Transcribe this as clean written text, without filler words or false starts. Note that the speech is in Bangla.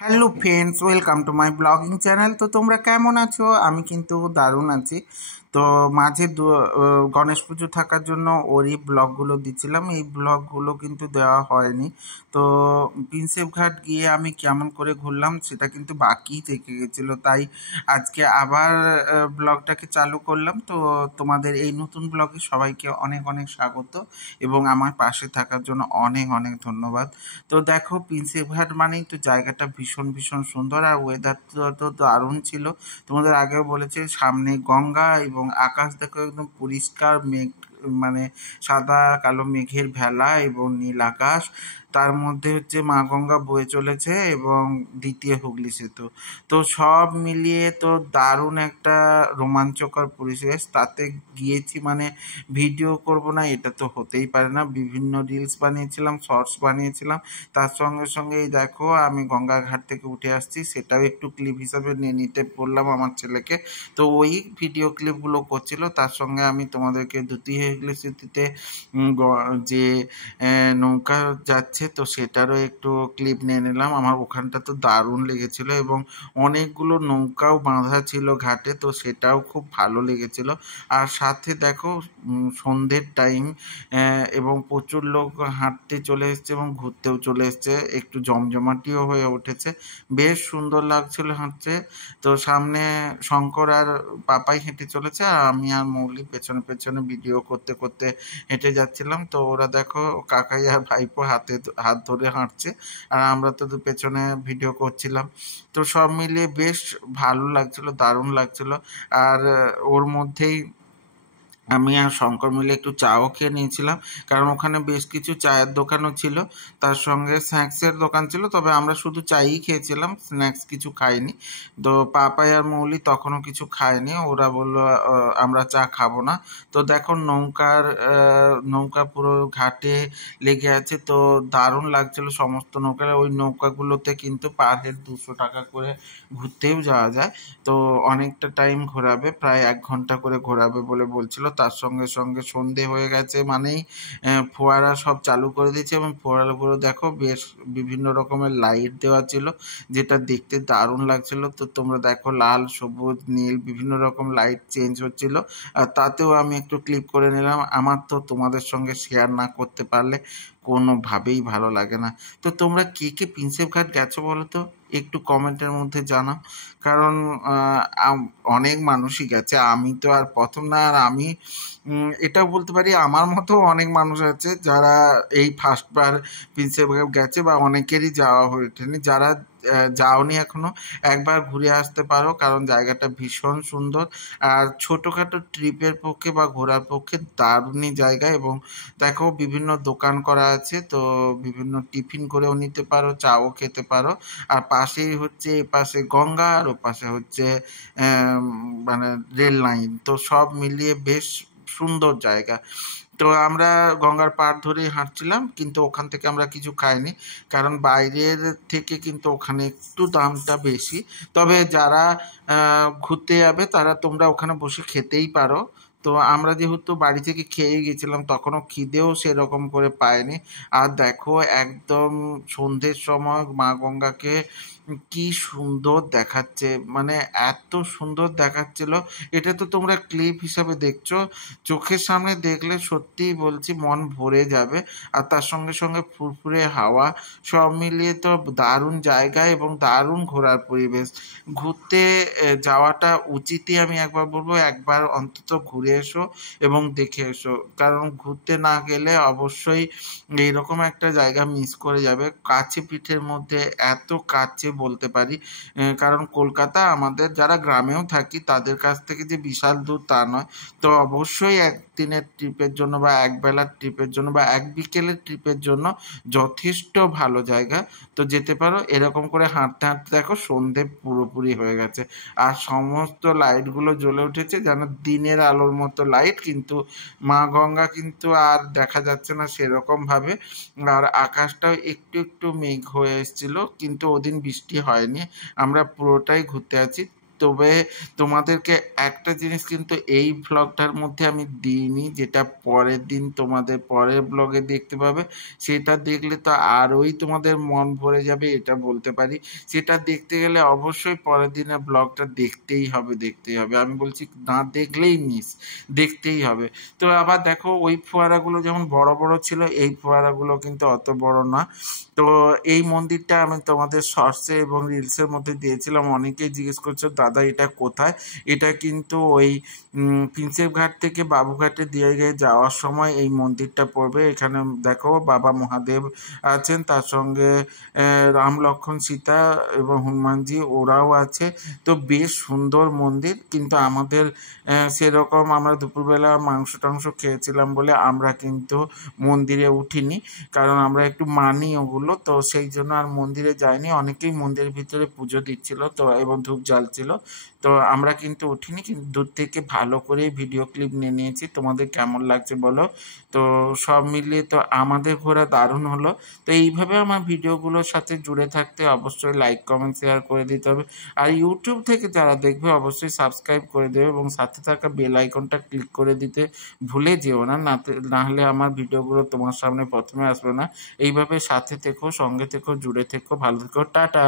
Hello friends, welcome to my blogging channel. তো তোমরা কেমন আছো? আমি কিন্তু দারুণ আছি। তো মাঝে গণেশ পুজো থাকার জন্য ওরই ব্লগগুলো দিচ্ছিলাম, এই ব্লগগুলো কিন্তু দেওয়া হয়নি। তো প্রিন্সেপ ঘাট গিয়ে আমি কেমন করে ঘুরলাম সেটা কিন্তু বাকি থেকে গেছিলো, তাই আজকে আবার ব্লগটাকে চালু করলাম। তো তোমাদের এই নতুন ব্লগে সবাইকে অনেক অনেক স্বাগত এবং আমার পাশে থাকার জন্য অনেক অনেক ধন্যবাদ। তো দেখো, প্রিন্সেপ ঘাট মানেই তো জায়গাটা ভীষণ ভীষণ সুন্দর, আর ওয়েদার তো দারুণ ছিল। তোমাদের আগেও বলেছে, সামনে গঙ্গা এবং আকাশ দেখো একদম পরিষ্কার, মেঘ মানে সাদা কালো মেঘের ভেলা এবং নীল আকাশ, তার মধ্যে হচ্ছে মা গঙ্গা বয়ে চলেছে এবং দ্বিতীয় হুগলি সেতু। তো সব মিলিয়ে তো দারুণ একটা রোমাঞ্চকর পরিবেশ। তাতে গিয়েছি মানে ভিডিও করব না এটা তো হতেই পারে না। বিভিন্ন রিলস বানিয়েছিলাম, শর্টস বানিয়েছিলাম। তার সঙ্গে সঙ্গে এই দেখো আমি গঙ্গা ঘাট থেকে উঠে আসছি, সেটাও একটু ক্লিপ হিসাবে নিয়ে নিতে বললাম আমার ছেলেকে। তো ওই ভিডিও ক্লিপগুলো করছিল, তার সঙ্গে আমি তোমাদেরকে দ্বিতীয় হুগলি সেতুতে যে নৌকা যাচ্ছে তো সেটারও একটু ক্লিপ নিয়ে নিলাম। আমার ওখানটা তো দারুণ লেগেছিল এবং অনেকগুলো নৌকাও বাঁধা ছিল ঘাটে, তো সেটাও খুব ভালো লেগেছিল। আর সাথে দেখো সন্ধ্যের টাইম এবং প্রচুর লোক হাঁটতে চলে এসছে এবং ঘুরতেও চলে এসছে, একটু জমজমাটিও হয়ে উঠেছে, বেশ সুন্দর লাগছিল হাঁটতে। তো সামনে শঙ্কর আর পাপাই হেঁটে চলেছে, আর আমি আর মৌলি পেছনে পেছনে ভিডিও করতে করতে হেঁটে যাচ্ছিলাম। তো ওরা দেখো কাকাই আর ভাইপো হাত ধরে হাঁটছে, আর আমরা তো পেছনে ভিডিও করছিলাম। তো সব মিলিয়ে বেশ ভালো লাগছিল, দারুণ লাগছিল। আর ওর মধ্যেই আমি আর শঙ্কর মিলে একটু চাও খেয়ে নিয়েছিলাম, কারণ ওখানে বেশ কিছু চায়ের দোকানও ছিল, তার সঙ্গে স্ন্যাক্সের দোকান ছিল। তবে আমরা শুধু চাই খেয়েছিলাম, স্ন্যাক্স কিছু খাইনি। তো পাপাই আর মৌলি তখনও কিছু খায়নি, ওরা বললো আমরা চা খাবো না। তো দেখো নৌকা পুরো ঘাটে লেগে আছে, তো দারুণ লাগছিল সমস্ত নৌকা। ওই নৌকাগুলোতে কিন্তু পার হেড 200 টাকা করে ঘুরতেও যাওয়া যায়। তো অনেকটা টাইম ঘোরাবে, প্রায় 1 ঘন্টা করে ঘোরাবে বলে বলছিল। তার সঙ্গে সঙ্গে সন্ধে হয়ে গেছে মানেই ফোয়ারা সব চালু করে দিয়েছে, এবং ফোয়ারাগুলো দেখো বেশ বিভিন্ন রকমের লাইট দেওয়া ছিল, যেটা দেখতে দারুণ লাগছিল। তো তোমরা দেখো লাল, সবুজ, নীল বিভিন্ন রকম লাইট চেঞ্জ হচ্ছিল, আর তাতেও আমি একটু ক্লিপ করে নিলাম। আমার তো তোমাদের সঙ্গে শেয়ার না করতে পারলে কোনোভাবেই ভালো লাগে না। তো তোমরা কে কে প্রিন্সেপ ঘাট গেছো বলো তো, একটু কমেন্টের মধ্যে জানাও। কারণ অনেক মানুষই গেছে, আমি তো আর প্রথম না। আর আমি এটাও বলতে পারি আমার মতো অনেক মানুষ আছে যারা এই ফার্স্টবার প্রিন্সেপ ঘাট গেছে, বা অনেকেরই যাওয়া হয়ে ওঠেনি। যারা যাওনি এখনো, একবার ঘুরে আসতে পারো, কারণ জায়গাটা ভীষণ সুন্দর। আর ছোটোখাটো ট্রিপের পক্ষে বা ঘোরার পক্ষে দারুণই জায়গা। এবং দেখো বিভিন্ন দোকান করা আছে, তো বিভিন্ন টিফিন করেও নিতে পারো, চাও খেতে পারো। আর পাশেই হচ্ছে, এ পাশে গঙ্গা আর ও পাশে হচ্ছে মানে রেল লাইন। তো সব মিলিয়ে বেশ সুন্দর জায়গা। তো আমরা গঙ্গার পাড় ধরেই হাঁটছিলাম, কিন্তু ওখান থেকে আমরা কিছু খাইনি, কারণ বাইরের থেকে কিন্তু ওখানে একটু দামটা বেশি। তবে যারা ঘুরতে যাবে তারা তোমরা ওখানে বসে খেতেই পারো। তো আমরা যেহেতু বাড়ি থেকে খেয়ে গেছিলাম, তখনও খিদেও সেরকম করে পায়নি। আর দেখো একদম সন্ধ্যের সময় মা গঙ্গাকে কি সুন্দর দেখাচ্ছে, মানে এত সুন্দর দেখাচ্ছিল। এটা তো তোমরা ক্লিপ হিসাবে দেখছো, চোখের সামনে দেখলে সত্যিই বলছি মন ভরে যাবে। আর তার সঙ্গে সঙ্গে ফুরফুরে হাওয়া, সব মিলিয়ে তো দারুণ জায়গা এবং দারুণ ঘোরার পরিবেশ। ঘুরতে যাওয়াটা উচিতই, আমি একবার বলবো, একবার অন্তত ঘুরে এসো এবং দেখে এসো। কারণ ঘুরতে না গেলে অবশ্যই এইরকম একটা জায়গা মিস করে যাবে। কাছে পিঠের মধ্যে, এত কাছে বলতে পারি, কারণ কলকাতা আমাদের যারা গ্রামেও থাকি তাদের কাছ থেকে যে বিশাল দূর তা নয়। তো অবশ্যই একদিনের ট্রিপের জন্য বা একবেলার ট্রিপের জন্য বা এক বিকেলের ট্রিপের জন্য যথেষ্ট ভালো জায়গা। তো যেতে পারো। এরকম করে হাঁটতে হাঁটতে দেখো সন্ধে পুরোপুরি হয়ে গেছে, আর সমস্ত লাইটগুলো জ্বলে উঠেছে যেন দিনের আলোর মতো লাইট, কিন্তু মা গঙ্গা কিন্তু আর দেখা যাচ্ছে না সেরকম ভাবে। আর আকাশটাও একটু একটু মেঘ হয়ে এসেছিল, কিন্তু ওদিন বৃষ্টি হয়নি। আমরা পুরোটাই ঘুরতে আছি, তবে তোমাদেরকে একটা জিনিস কিন্তু এই ব্লগটার মধ্যে আমি দিইনি, যেটা পরের দিন তোমাদের পরের ব্লগে দেখতে পাবে। সেটা দেখলে তো আরোই তোমাদের মন ভরে যাবে, এটা বলতে পারি। সেটা দেখতে গেলে অবশ্যই পরের দিনের ব্লগটা দেখতেই হবে, দেখতেই হবে। আমি বলছি না দেখলেই মিস, দেখতেই হবে। তো আবার দেখো ওই ফোয়ারাগুলো যেমন বড় বড় ছিল, এই ফোয়ারাগুলো কিন্তু অত বড় না। তো এই মন্দিরটা আমি তোমাদের শর্টসে এবং রিলসের মধ্যে দিয়েছিলাম। অনেকেই জিজ্ঞেস করছো দাদা এটা কোথায়। এটা কিন্তু ওই প্রিন্সেপ ঘাট থেকে বাবুঘাটে দিয়ে গিয়ে যাওয়ার সময় এই মন্দিরটা পড়বে। এখানে দেখো বাবা মহাদেব আছেন, তার সঙ্গে রাম লক্ষ্মণ সীতা এবং হনুমানজি ওরাও আছে। তো বেশ সুন্দর মন্দির, কিন্তু আমাদের সেরকম আমরা দুপুরবেলা মাংস টাংস খেয়েছিলাম বলে আমরা কিন্তু মন্দিরে উঠিনি, কারণ আমরা একটু মানি ওগুলো, তো সেই জন্য আর মন্দিরে যাইনি। অনেকেই মন্দিরের ভিতরে পুজো দিচ্ছিল তো এবং ধূপ জ্বালছিল, তো আমরা কিন্তু উঠিনি। কিন্তু দূর থেকে ভালো করে ভিডিও ক্লিপ নিয়ে নিয়েছি। তোমাদের কেমন লাগছে বলো। তো সব মিলিয়ে তো আমাদের ঘোরা দারুণ হলো। তো এইভাবে আমার ভিডিওগুলোর সাথে জুড়ে থাকতে অবশ্যই লাইক কমেন্ট শেয়ার করে দিতে হবে। আর ইউটিউব থেকে যারা দেখবে অবশ্যই সাবস্ক্রাইব করে দেবে এবং সাথে থাকা বেল আইকনটা ক্লিক করে দিতে ভুলে যেও না, না হলে আমার ভিডিওগুলো তোমার সামনে প্রথমে আসবে না। এইভাবে সাথে থেকো, সঙ্গে থেকো, জুড়ে থেকো, ভালো থেকো, টাটা।